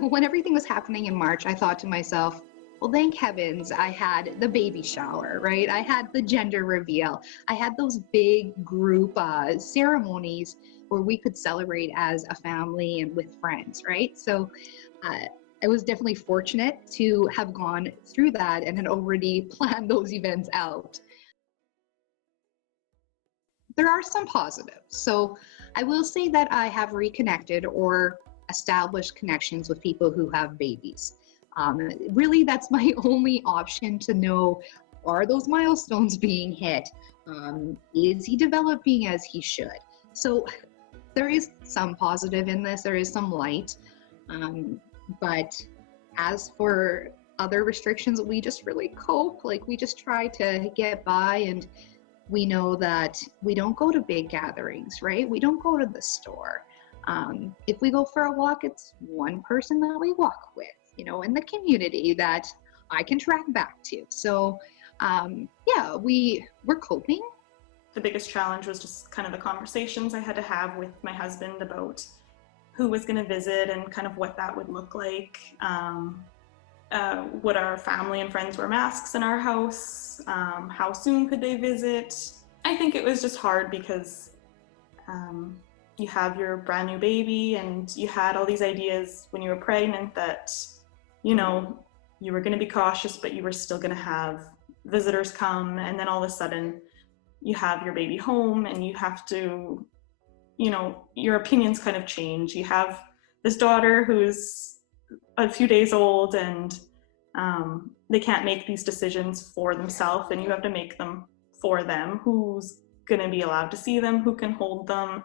when everything was happening in March, I thought to myself, well, thank heavens I had the baby shower, right? I had the gender reveal. I had those big group ceremonies where we could celebrate as a family and with friends, right? So uh, I was definitely fortunate to have gone through that and had already planned those events out. There are some positives. So I will say that I have reconnected or established connections with people who have babies. Really, that's my only option to know, are those milestones being hit? Is he developing as he should? So there is some positive in this, there is some light. But as for other restrictions, we just really cope. Like, we just try to get by, and we know that we don't go to big gatherings, right? We don't go to the store. If we go for a walk, it's one person that we walk with, in the community that I can track back to. So yeah, we're coping. The biggest challenge was just kind of the conversations I had to have with my husband about who was going to visit and kind of what that would look like. Would our family and friends wear masks in our house? How soon could they visit? I think it was just hard because you have your brand new baby and you had all these ideas when you were pregnant that, you were going to be cautious, but you were still going to have visitors come. And then all of a sudden you have your baby home and you have to, your opinions kind of change. You have this daughter who's a few days old and they can't make these decisions for themselves, and you have to make them for them. Who's going to be allowed to see them? Who can hold them?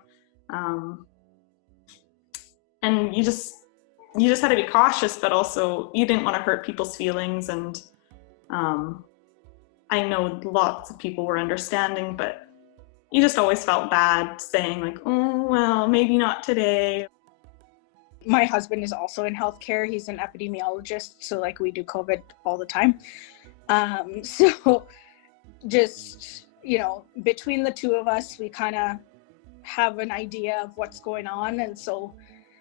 And you just had to be cautious, but also you didn't want to hurt people's feelings. And I know lots of people were understanding, but you just always felt bad saying like, oh, well, maybe not today. My husband is also in healthcare. He's an epidemiologist, so like we do COVID all the time. So just, between the two of us, we kind of have an idea of what's going on. And so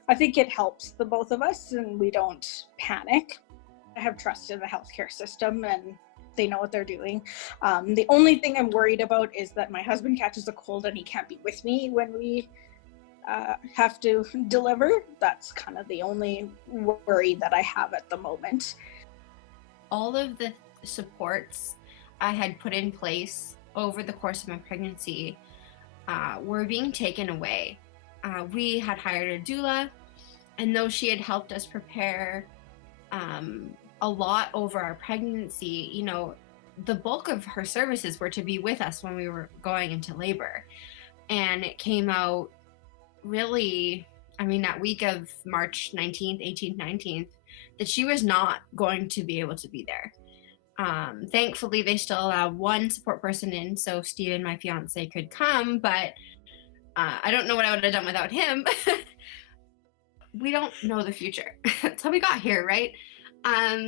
I think it helps the both of us and we don't panic. I have trust in the healthcare system and they know what they're doing. The only thing I'm worried about is that my husband catches a cold and he can't be with me when we have to deliver. That's kind of the only worry that I have at the moment. All of the supports I had put in place over the course of my pregnancy were being taken away. We had hired a doula, and though she had helped us prepare a lot over our pregnancy, the bulk of her services were to be with us when we were going into labor. And it came out really, that week of March 19th, 18th, 19th, that she was not going to be able to be there. Thankfully, they still allowed one support person in, so Steven, my fiance, could come, but I don't know what I would have done without him. We don't know the future. That's how we got here, right?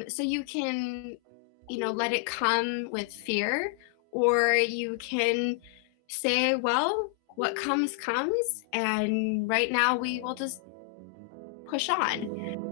So you can, let it come with fear, or you can say, well, what comes, and right now we will just push on.